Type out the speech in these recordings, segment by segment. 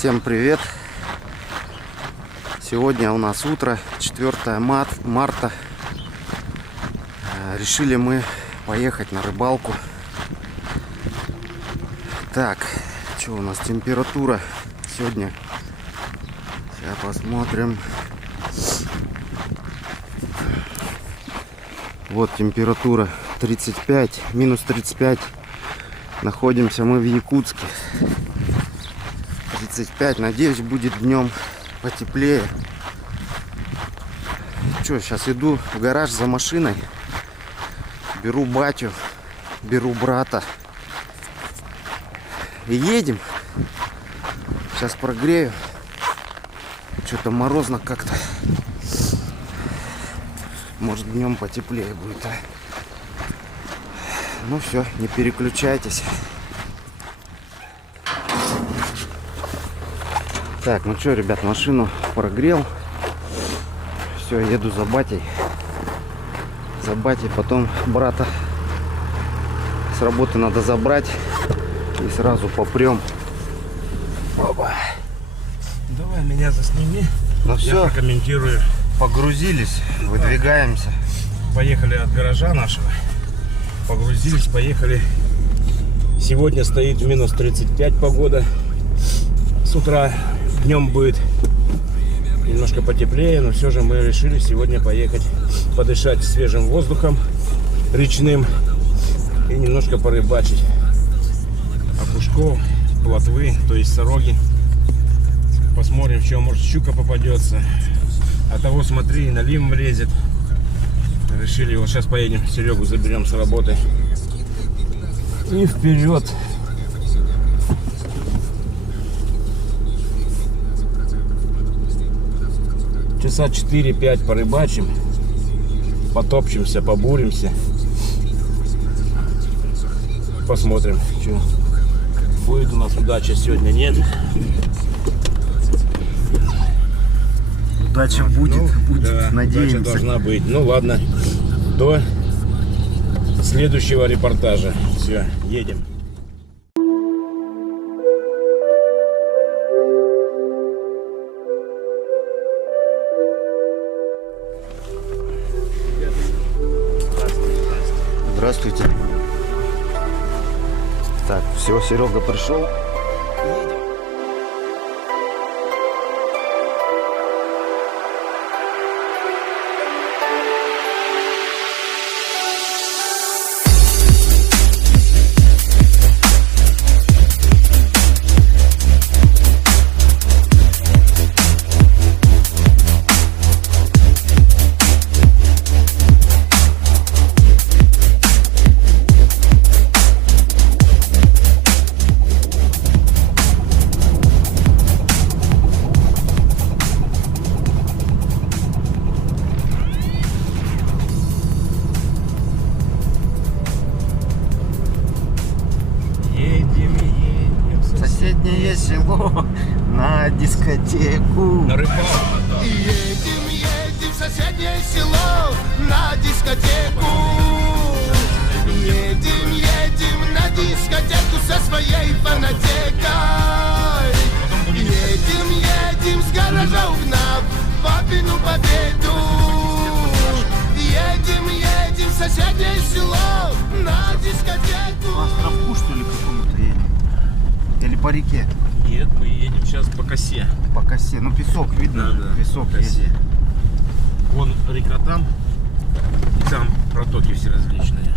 Всем привет! Сегодня у нас утро, 4 марта. Решили мы поехать на рыбалку. Так, что у нас температура сегодня? Сейчас посмотрим. Вот температура 35, минус 35. Находимся мы в Якутске. 35, надеюсь, будет днем потеплее. Что, сейчас иду в гараж за машиной. Беру батю, беру брата. И едем. Сейчас прогрею. Что-то морозно как-то. Может, днем потеплее будет, а? Ну все, не переключайтесь. Так, ну что, ребят, машину прогрел. Все, еду за батей. За батей, потом брата с работы надо забрать. И сразу попрем. Опа. Давай меня засними. Ну все, прокомментирую. погрузились, выдвигаемся. Поехали от гаража нашего. Погрузились, поехали. Сегодня стоит в минус 35 погода. С утра днем будет немножко потеплее, но все же мы решили сегодня поехать подышать свежим воздухом речным и немножко порыбачить. Окушков, плотвы, то есть сороги. Посмотрим, в чем, может, щука попадется. А того, смотри, налим лезет. Решили, вот сейчас поедем, Серегу заберем с работы. И вперед. Часа 4-5 порыбачим. Потопчемся, побуримся. Посмотрим, что будет у нас удача сегодня, нет. Удача будет, да, надеемся. Удача должна быть. Ну ладно, до следующего репортажа. Все, едем. Здравствуйте. Так, все, Серега пришел. Соседнее село на дискотеку. На рыбалку. Едем, едем в соседнее село на дискотеку. Едем, едем на дискотеку со своей фанатекой. Едем, едем с гаража угнав папину победу. Едем, едем в соседнее село на дискотеку. По островку, что ли, какому-то едем? Или по реке? Нет, мы едем сейчас по косе. По косе. Ну, песок видно. Да, Песок косе. есть. Вон река там, и там протоки все различные.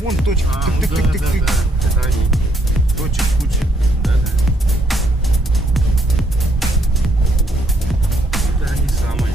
Вон точка. Тык-тык-тык-тык-тык. Это они. Точек куча. Да. Это они самые.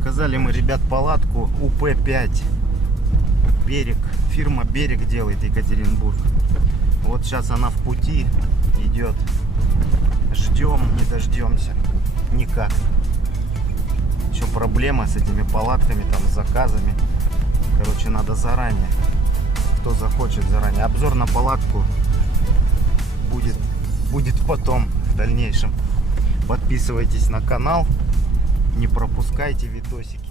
Заказали мы, ребят, палатку УП-5. Берег. Фирма Берег делает, Екатеринбург. Вот сейчас она в пути идет. Ждем, не дождемся. Никак. Еще проблема с этими палатками, там, с заказами. Короче, надо заранее. Кто захочет заранее. Обзор на палатку будет потом, в дальнейшем. Подписывайтесь на канал. Не пропускайте видосики.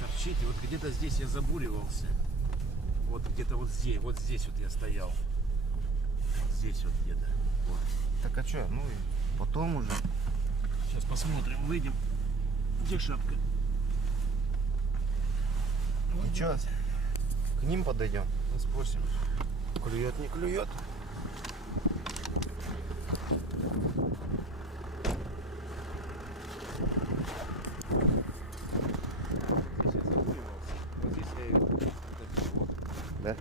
Торчит, и вот где-то здесь я забуривался. Вот где-то вот здесь вот я стоял. Вот здесь вот где-то. Вот. Так а что, ну и потом уже. Сейчас посмотрим, выйдем. Где шапка? И что, к ним подойдем? Спросим. Клюет, не клюет. Да?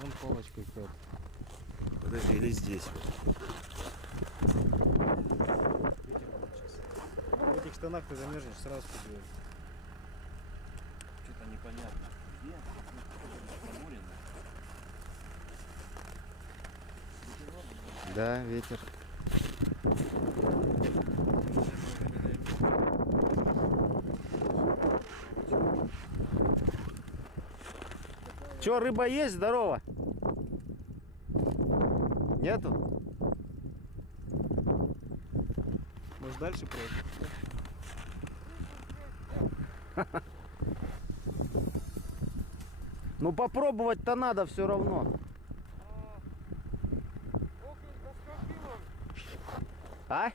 Вон палочкой как. Подожди, или здесь вот. В этих штанах ты замерзнешь, сразу побежишь. Что-то непонятно. Где? Да, ветер. Че, рыба есть? Здорово. Нету? Может дальше пройти? Ну попробовать-то надо все равно. А?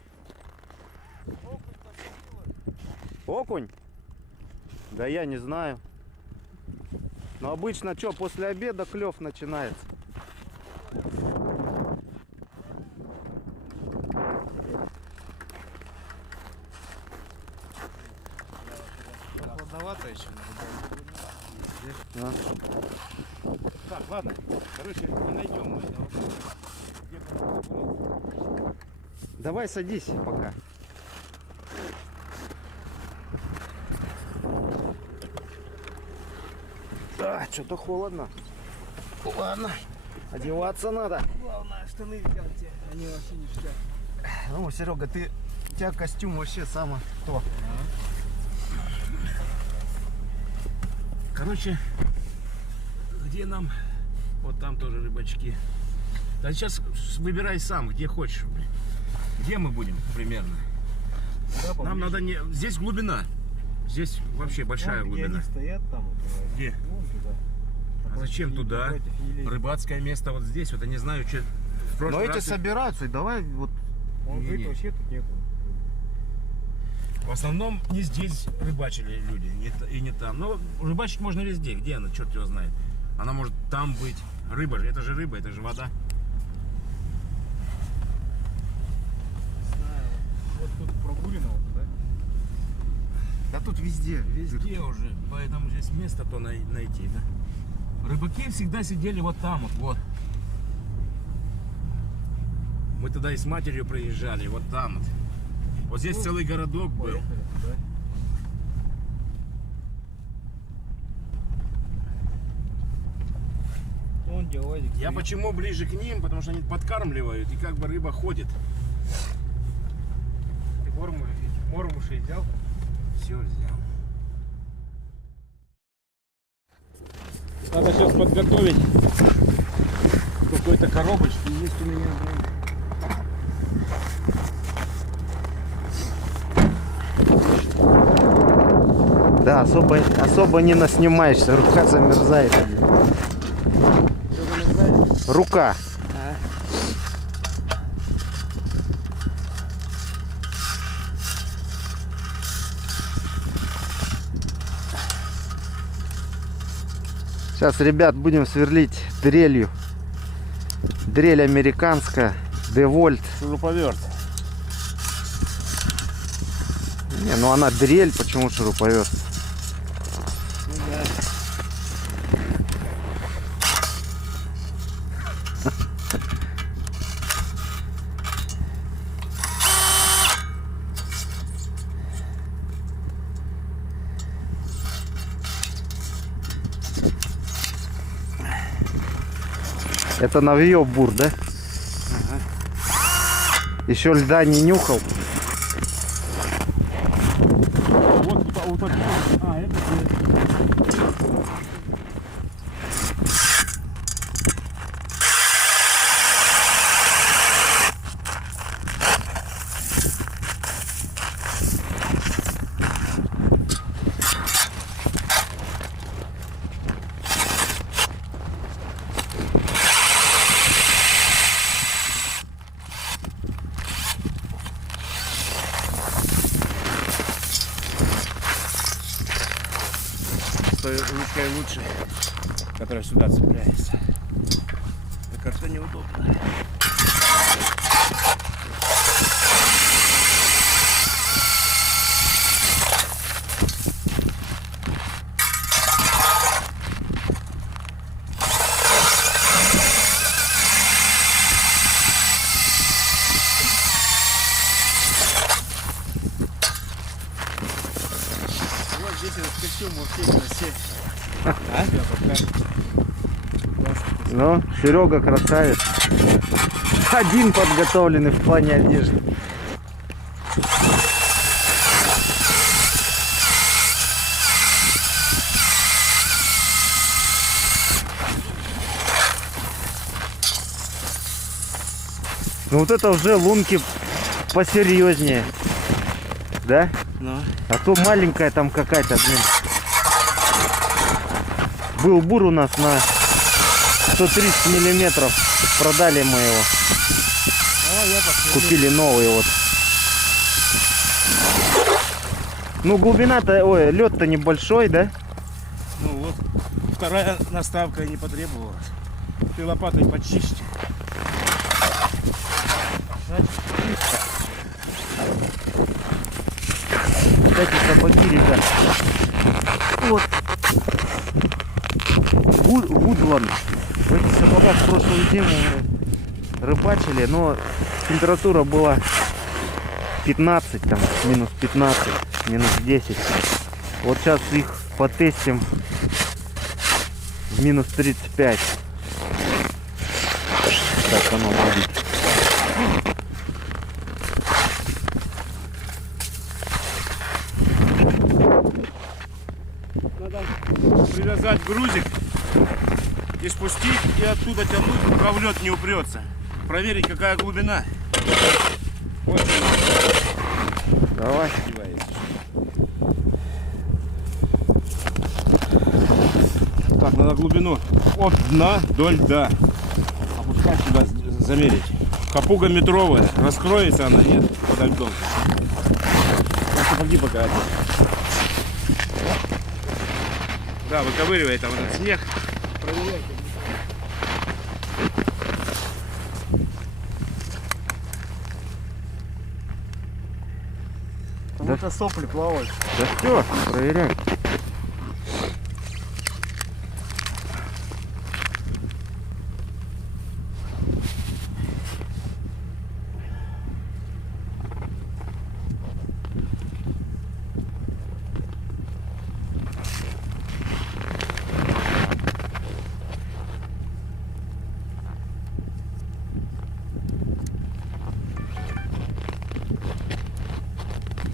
Окунь? Да я не знаю. Но обычно что, после обеда клев начинается. Холодновато еще. А? Так, ладно. Короче, не найдем мы этого. Давай садись пока. Да, что-то холодно. Ладно, одеваться надо. Главное, штаны взять, они вообще не штят. Ну, Серега, у тебя костюм вообще самое то. Короче, где нам? Вот там тоже рыбачки. Да сейчас выбирай сам, где хочешь. Где мы будем примерно? Да, Нам надо не... Здесь глубина. Здесь вообще большая вон, где глубина. они стоят там. Вот, Где? вон туда. А зачем туда? Напротив елей. Рыбацкое место вот здесь. Вот я не знаю, что... В Но прошлый эти раз собираются, и давай вот. Он говорит, Не-не. вообще тут нету. в основном не здесь рыбачили люди, и не там. Но рыбачить можно везде. Где она? Черт его знает. Она может там быть. Рыба же. Это же рыба, это же вода. Не знаю. Вот тут прогулина, вот, да? Да тут везде. Везде уже. Поэтому здесь место-то найти, да. Рыбаки всегда сидели вот там вот. Мы тогда и с матерью приезжали, вот там вот. Вот здесь Ну, целый городок был. Поехали туда. Вон где УАЗик Я стоит. почему ближе к ним? Потому что они подкармливают, и как бы рыба ходит. Ты мормушей взял? Все взял. Надо сейчас подготовить коробочки есть у меня. Да, особо не наснимаешься, рука замерзает. Рука. Сейчас, ребят, будем сверлить дрелью. Дрель американская, DeWalt. Шуруповерт. Не, ну она дрель, почему шуруповерт? Ну, да. Это новье бур, да? Еще льда не нюхал. Вот, это ручкой лучше, которая сюда цепляется. Это как-то неудобно. Вот здесь этот костюм вообще красивый. Ну, Серега красавец. Один подготовленный в плане одежды. Ну вот это уже лунки посерьезнее. Да? Ну. А то маленькая там какая-то, блин. Был бур у нас на 130 миллиметров. Продали мы его. Купили новый вот. Ну глубина-то, ой, лед-то небольшой, да? Ну вот, вторая наставка не потребовалась. Ты лопатой почисти. Кстати, сапоги, ребят. Вот. Вудланд. В этих сапогах в прошлую зиму мы рыбачили, но температура была 15, там, минус 15, минус 10. Вот сейчас их потестим в минус 35. Так оно будет. Надо привязать грузик и спустить, и оттуда тянуть, пока в лед не упрется. Проверить, какая глубина. Вот. Давай. Так, надо глубину от дна до льда. Опускать сюда, замерить. Капуга метровая. Раскроется она, нет, подо льдом. Сапоги пока. Да, выковыривай там этот снег. Проверяйте. Да. Это сопли плавают. Да все, проверяй.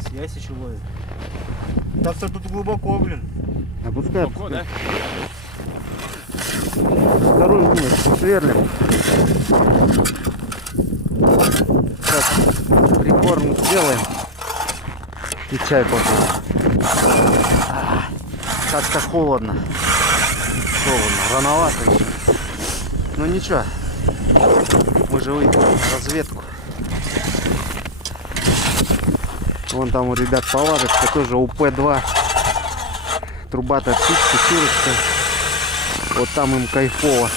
Связь еще ловит. Так-то тут глубоко, блин. Опускай. Глубоко, да? Вторую удочку сверлим. Сейчас прикорм сделаем. И чай попьем. Как-то холодно. Рановато еще. Ну ничего. Мы же выйдем на разведку. Вон там у ребят палаточка, тоже УП-2. Трубатая птичка, курочка. Вот там им кайфово.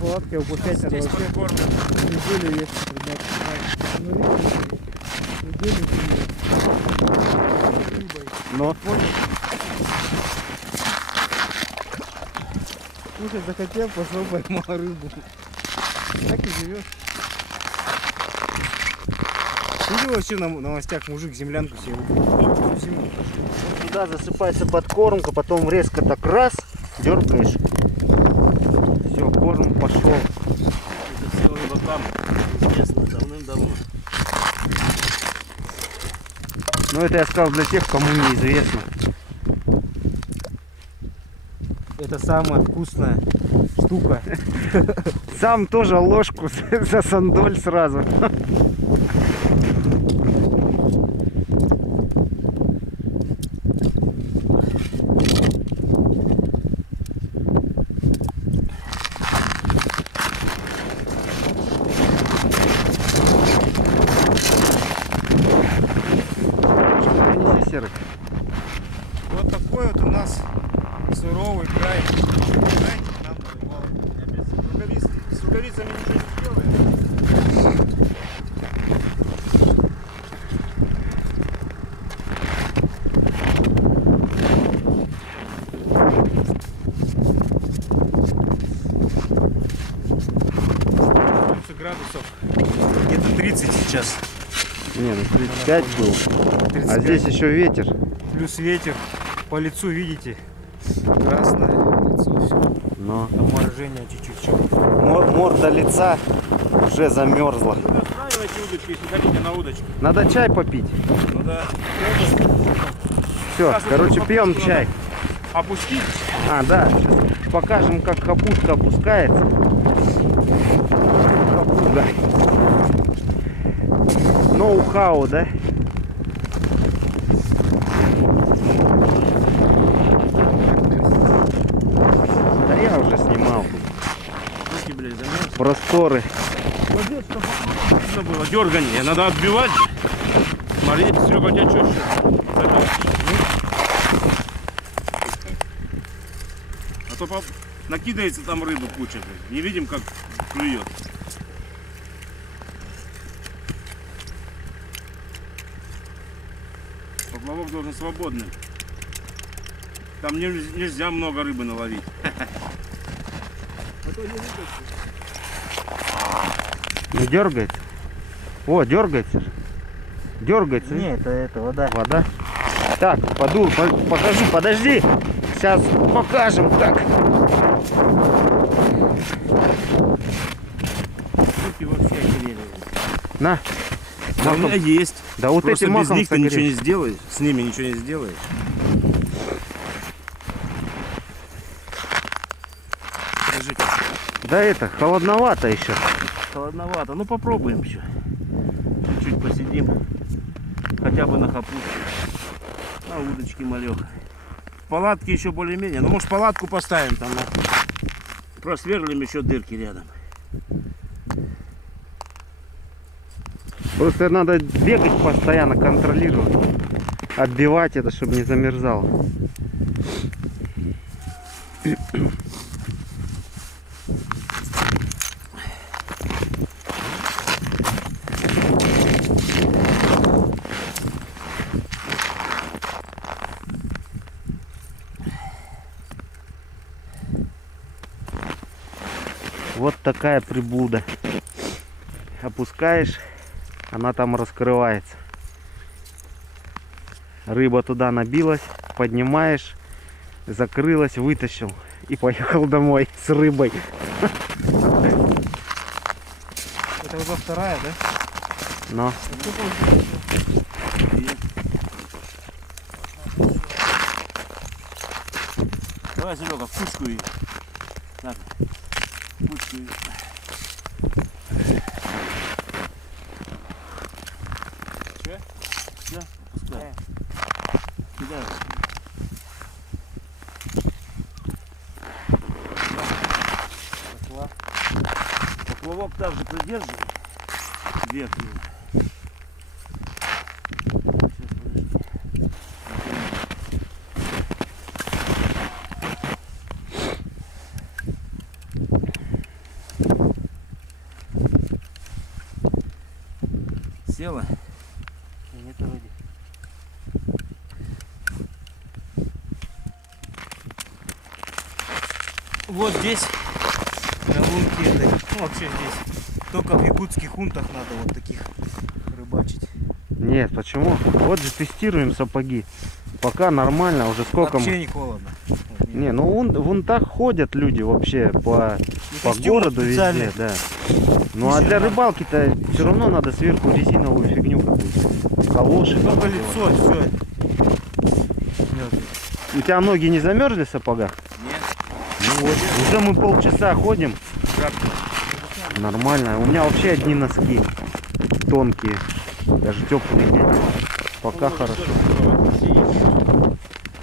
Палатки упускать надо Здесь вообще. подкормят. Неделю есть, ребят. Ну, видите, неделю рыбой. Но Слушай, захотел, пошел, поймал рыбу. Так и живешь. Видел вообще на новостях мужик землянку себе выкупил? По всему. туда засыпается подкормка, потом резко так раз, дергаешь. Все, корм пошел. Это все рыбакам известно давным-давно. Но это я сказал для тех, кому неизвестно. Это самая вкусная штука. Сам тоже ложку за сандоль сразу. Принеси, Серый. Вот такой вот у нас суровый край. Знаете, нам с рукавицами ничего не сделаем. Градусов где-то 30 сейчас. Не, ну 35 был. 35. А здесь еще ветер. Плюс ветер. По лицу видите, красное лицо, все. Но Обморожение чуть-чуть. морда лица уже замерзла. Вы настраивайте удочки, если хотите на удочку. Надо чай попить. Ну да. Все, Сейчас короче, вот пьем капусту чай. Опустить. А, да, сейчас покажем, как капустка опускается. Капуста. Ноу-хау, да? Да я уже снимал. Руки, блядь, замерз. Просторы. Вот здесь, чтобы нужно было дергание. Надо отбивать же. Смотрите, Серега, у тебя что сейчас? А то накидывается там рыбу куча. Блядь. Не видим, как клюет. Поплавок должен свободный. Там нельзя много рыбы наловить. Не дергается. О, дергается же. Дергается. Нет, это вода. Вода. Так, покажу, подожди. Сейчас покажем, как. Руки вообще охерели. На. Да, у меня есть. Да вот Просто этим без махом них ты ничего согрей. не сделаешь. С ними ничего не сделаешь. Подождите. Да это, холодновато еще. Холодновато. Ну попробуем еще. Чуть-чуть посидим. Хотя бы на хапушке. На удочке малек. Палатки еще более-менее. Ну может палатку поставим там. Просверлим еще дырки рядом. Просто надо бегать постоянно, контролировать. Отбивать это, чтобы не замерзало. Вот такая приблуда. Опускаешь, она там раскрывается. Рыба туда набилась, поднимаешь, закрылась, вытащил и поехал домой с рыбой. Это уже вторая, да? Но Давай, Серега, в кучку и. Так. В кучку и. Че? Все, опускай. Кидай. Пошла. Поплавок также придерживай. Верхний. Сейчас, подожди. Села? нет вроде. Вот здесь, на лунке этой, ну вообще здесь, только в якутских хунтах надо вот таких рыбачить. Нет, почему? Вот же тестируем сапоги. Пока нормально, уже сколько Вообще не холодно. Не, ну вон так ходят люди вообще по костюмы городу везде, специальные. да. Ну а для рыбалки-то все равно надо сверху резиновую фигню какую-то. Калоши. там Только надевать. лицо, все. У тебя ноги не замерзли в сапогах? Нет. Ну вот, уже мы полчаса ходим. Нормально. У меня вообще одни носки. Тонкие. Даже теплые нет. Пока хорошо.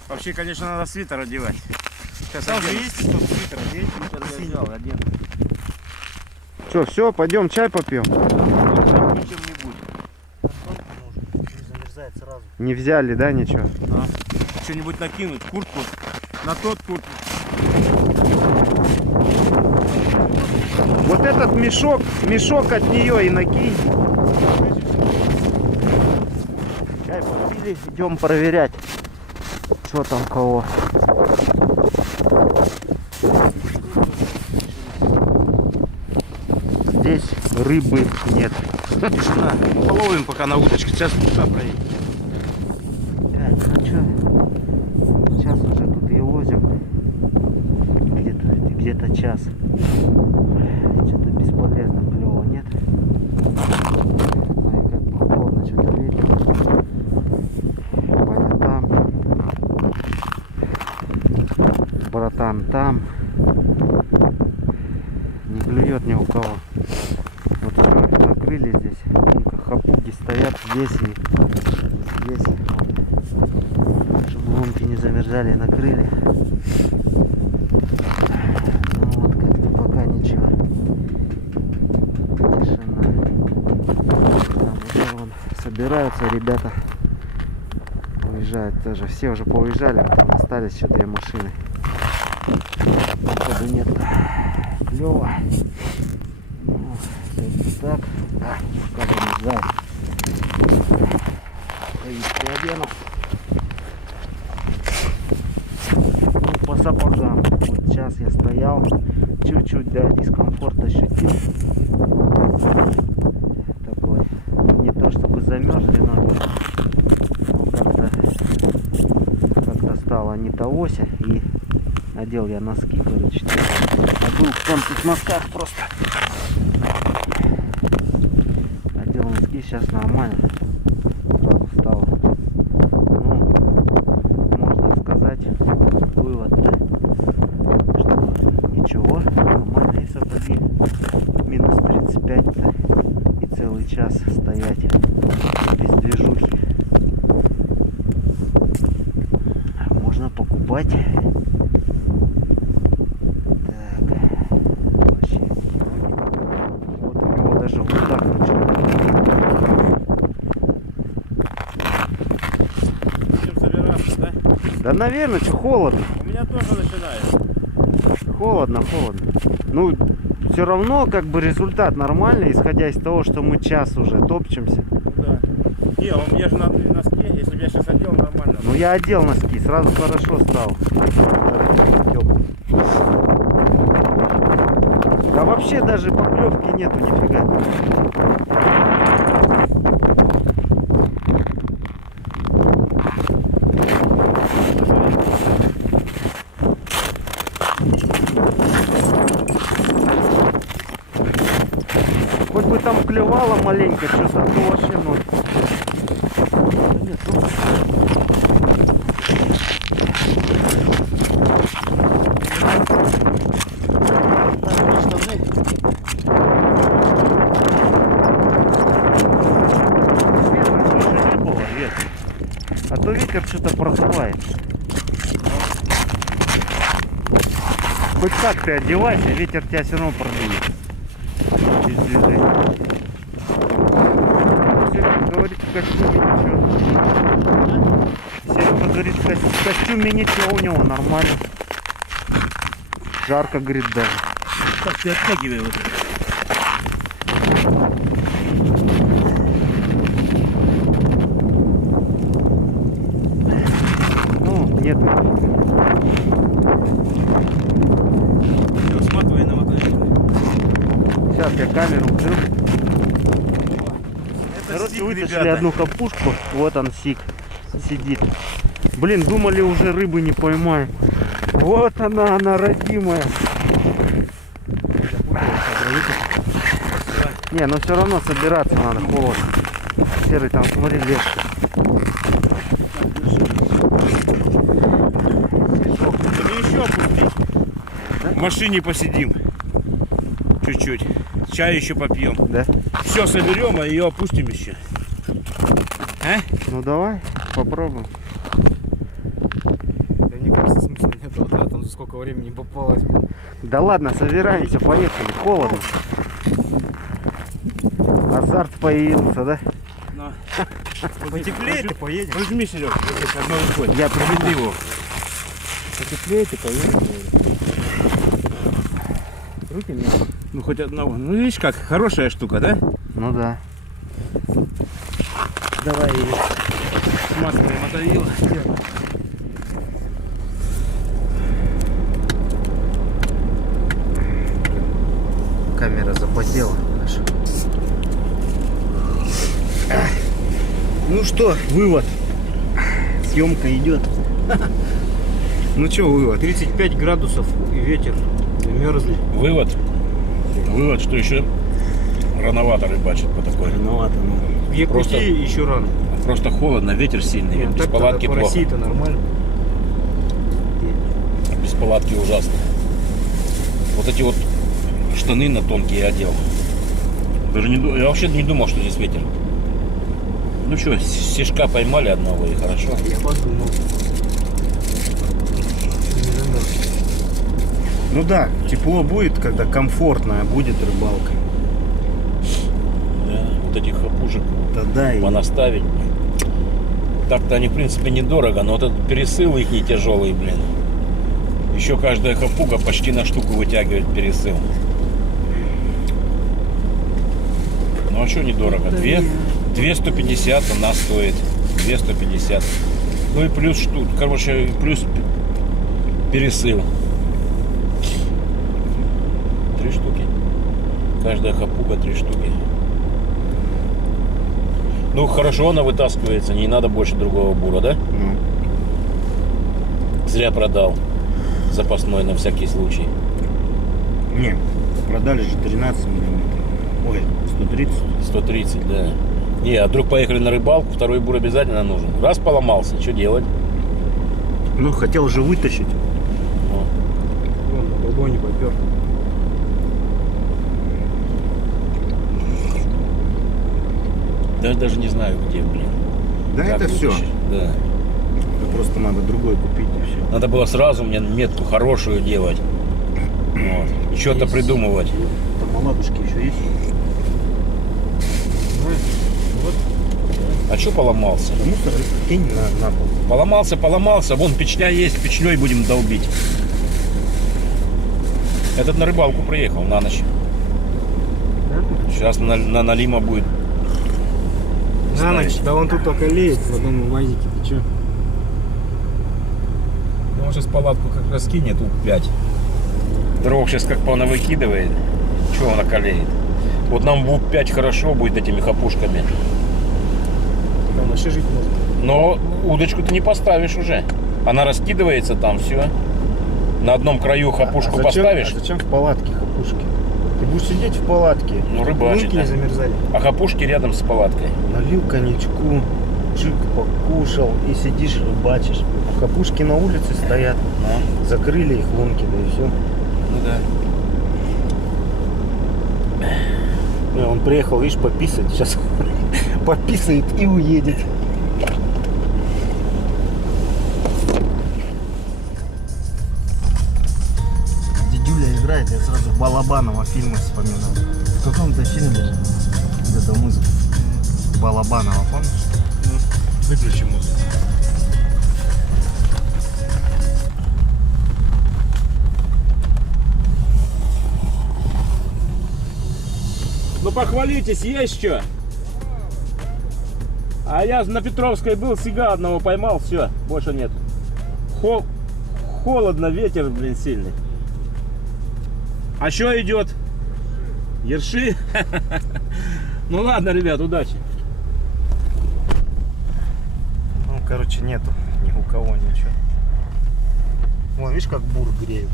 Вообще, конечно, надо свитер одевать. Сейчас Там же одену. есть тот свитер, одеть. Свитер я взял, одену. Что, все, пойдем чай попьем. Ничем не будет. Замерзает сразу. Не взяли, да, ничего? Что-нибудь накинуть, куртку. На тот куртку. Вот этот мешок от нее и накинь. Чай попили, идем проверять, что там кого. Здесь рыбы нет. Тишина. Половим пока на удочке. Сейчас туда проедем. Так, ну что, сейчас уже тут и лозим. Где-то час. Что-то бесполезно, клёво нет. Ну и как бы холодно, что-то ветер. Ваня там. Братан там. Не клюет ни у кого. Вот уже накрыли здесь. Вон хапуги стоят здесь и здесь. Вот. Чтобы лунки не замерзали, накрыли. Ну вот как-то пока ничего. Тишина. Там уже вон собираются ребята. Уезжают тоже. Все уже поуезжали, а там остались еще 2 машины. Походу нет. Клево. Ну, так. Как не знаю. Повидку одену. Ну, по сапогам. Вот сейчас я стоял. Чуть-чуть, да, дискомфорт ощутил. Такой. Не то чтобы замерзли ноги. Как-то стало не тогося. И надел я носки, короче. А был в тонких носках просто. Надел носки, сейчас нормально. Сразу стало. Ну, можно сказать, вывод-то, что ничего, нормальные сапоги. Минус 35. клевать. Так. Вообще. Вот у него даже вот так начало. Будем собираться, да? Да, наверное, что холодно. У меня тоже начинает. Холодно. Ну, все равно, как бы, результат нормальный, исходя из того, что мы час уже топчемся. Ну да. Не, у меня же на носке, если бы я сейчас одел, нормально. Ну, я одел носки, сразу хорошо стало. Тёплый. Да вообще даже поклевки нету нифига. Хоть бы там клевало маленько что-то, а то вообще ноль. Нет, ну. А то ветер что-то продувает. Хоть как ты одевайся, ветер тебя все равно продует. Без движения. Серега говорит, в костюме ничего. Серега говорит, в костюме ничего, у него нормально. Жарко, говорит, даже. Так, ты оттягивай вот это. Ну, нет. Все, сматывай на мотоцикл. Сейчас я камеру уберу. Это Короче, сик, вытащили ребята. одну капушку. Вот он сик сидит. Блин, думали, уже рыбы не поймаем. Вот она родимая. Не, но все равно собираться надо, холодно. Серый там, смотри, лес. Или еще опустить. В машине посидим. Чуть-чуть. Чай еще попьем. Да? Все соберем, а ее опустим еще. А? Ну давай, попробуем. Да мне кажется, смысла нет. Вот да, там за сколько времени попалось. Да ладно, собираемся, поехали. Холодно. Азарт появился, да? Потеплеет и поедем. Возьми, Серега, одной рукой. Я Проведи его. Потеплеет и поедем. Руки мне. Ну хоть одного. Ну видишь как, хорошая штука, да? Ну да. Давай сматывай мотовило. Камера запотела наша. Ну что, вывод. Съемка идет. Ну что, вывод? 35 градусов и ветер. Замерзли. Вывод, что еще рановато рыбачить по такой. Рановато, ну. В Якутии Просто- еще рано. Просто холодно, ветер сильный, Нет, без так палатки по плохо. России-то нормально. Без палатки ужасно. Вот эти вот штаны на тонкие одел. Даже я вообще не думал, что здесь ветер. Ну что, сишка поймали одного и хорошо. Я подумал. Ну да, тепло будет, когда комфортная будет рыбалка. Да, вот этих хапушек Тогда и... понаставить. Так-то они в принципе недорого, но вот этот пересыл их не тяжелый, блин. Еще каждая хапуга почти на штуку вытягивает пересыл. Ну а что недорого? 250 она стоит. 250. Ну и плюс штук. Короче, плюс пересыл. 3 штуки. Каждая хапуга 3 штуки. Ну хорошо, она вытаскивается, не надо больше другого бура, да? Ну, Зря продал. Запасной на всякий случай. не, продали же 13 миллиметров. Ой, 130. 130, да. Не, а вдруг поехали на рыбалку, второй бур обязательно нужен. Раз поломался, что делать? Ну, хотел же вытащить. Вон, на балконе попер. Даже не знаю где, блин. Да, Как это все. вытащить? Да. просто надо другой купить и все. Надо было сразу мне метку хорошую делать. Вот. Что-то Есть. придумывать. Там оладушки еще есть. А что поломался? Мусор кинь на пол. Поломался. Вон печня есть, печней будем долбить. Этот на рыбалку приехал на ночь. Сейчас на налима будет. На ночь, да он тут только леет в одном УАЗике, ты чё? Ну, он сейчас палатку как раз кинет, тут 5. Дров сейчас как она выкидывает. Чего она колеет? Вот нам в 5 хорошо будет этими хапушками. Там вообще жить можно. Но удочку ты не поставишь уже. Она раскидывается там, все. На одном краю хапушку поставишь. А зачем в палатке хапушки? Ты будешь сидеть в палатке. Ну, рыбачить. Лунки не замерзали. А хапушки рядом с палаткой. Налил коньячку, чик покушал и сидишь рыбачишь. А хапушки на улице стоят. Ну, Закрыли их лунки, да и все. ну да. Он приехал, видишь, пописать. Сейчас пописает и уедет. Дедюля играет, я сразу Балабанова фильмы вспоминал. В каком-то фильме эта музыка Балабанова, помнишь? Выключи музыку. Ну похвалитесь, есть что? А я на Петровской был, сига одного поймал, все, больше нет. Холодно, ветер, блин, сильный. А что идет? Ерши? Ну ладно, ребят, удачи. Ну, короче, нету ни у кого ничего. Вон, видишь, как бур греют.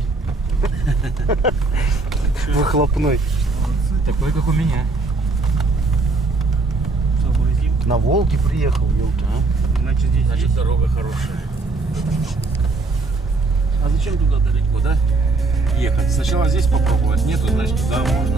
Выхлопной. Такой, как у меня. На Волге приехал, елки. Значит, здесь Значит, есть. дорога хорошая. А зачем туда далеко, да? Ехать. Сначала здесь попробовать. Нету, значит, туда можно.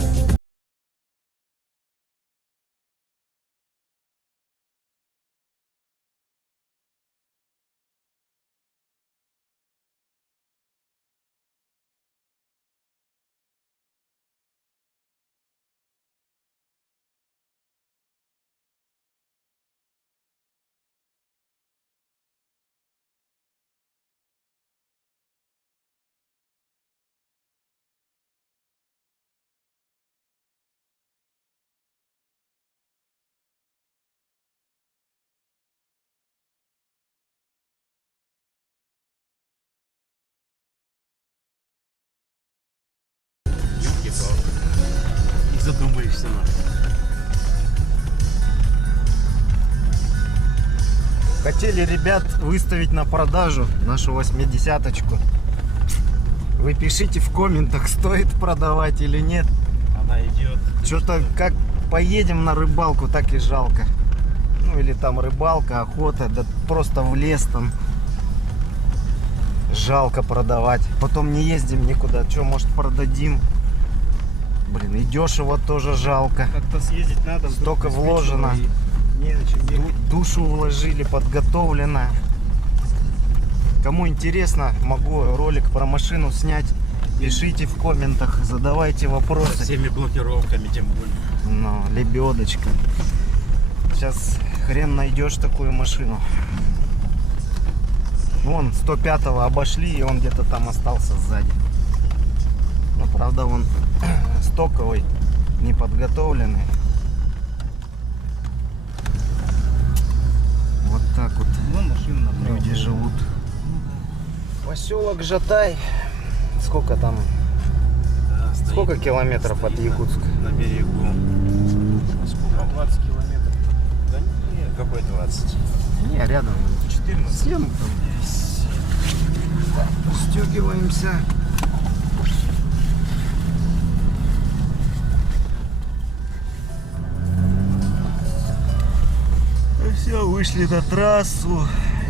И задумаешься на. Хотели ребят выставить на продажу нашу 80-очку. Вы пишите в комментах, стоит продавать или нет. Она идет. Что-то как поедем на рыбалку, так и жалко. Ну или там рыбалка, охота, да просто в лес там. Жалко продавать. Потом не ездим никуда. Что, может, продадим? Блин, и дешево тоже жалко. Как-то съездить надо. вдруг Столько приспичило, вложено. и незачем ехать. Душу вложили, подготовлено. Кому интересно, могу ролик про машину снять. Пишите в комментах, задавайте Со вопросы. всеми блокировками, тем более. Ну, лебедочка. Сейчас хрен найдешь такую машину. Вон 105-го обошли, и он где-то там остался сзади. Ну, правда, он стоковый, неподготовленный. Вот так вот Вон машина направо. люди живут. Поселок Жатай. Сколько там? Да, стоит. Сколько километров от Якутска? На берегу. Сколько? 20 километров. Да нет, какой 20? Не, рядом. 14. 7 там. Стегиваемся. Все, вышли на трассу,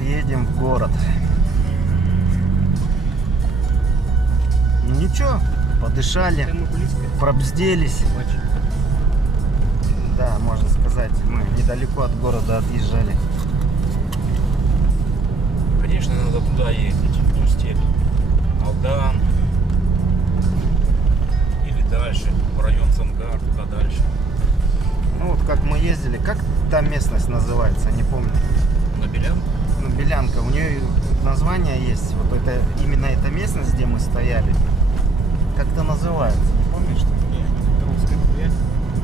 едем в город. Ну ничего, подышали, Мы близко. пробзделись. Да, можно сказать, мы недалеко от города отъезжали. Где конечно, надо туда ездить, в ту степь. Алдан. Или дальше, в район Сангар, туда дальше. Ну вот как мы ездили, как там местность называется, не помню. На Белян? Ну, Белянка, у нее название есть. Вот это именно эта местность, где мы стояли. Как-то называется, не помнишь?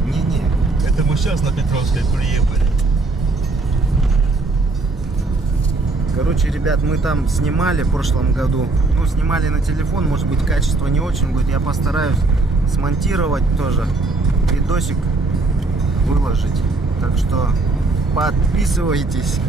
Не-не. Это мы сейчас на Петровской курье были. Короче, ребят, мы там снимали в прошлом году. Ну, снимали на телефон, может быть, качество не очень будет. Я постараюсь смонтировать тоже, видосик выложить. Так что подписывайтесь.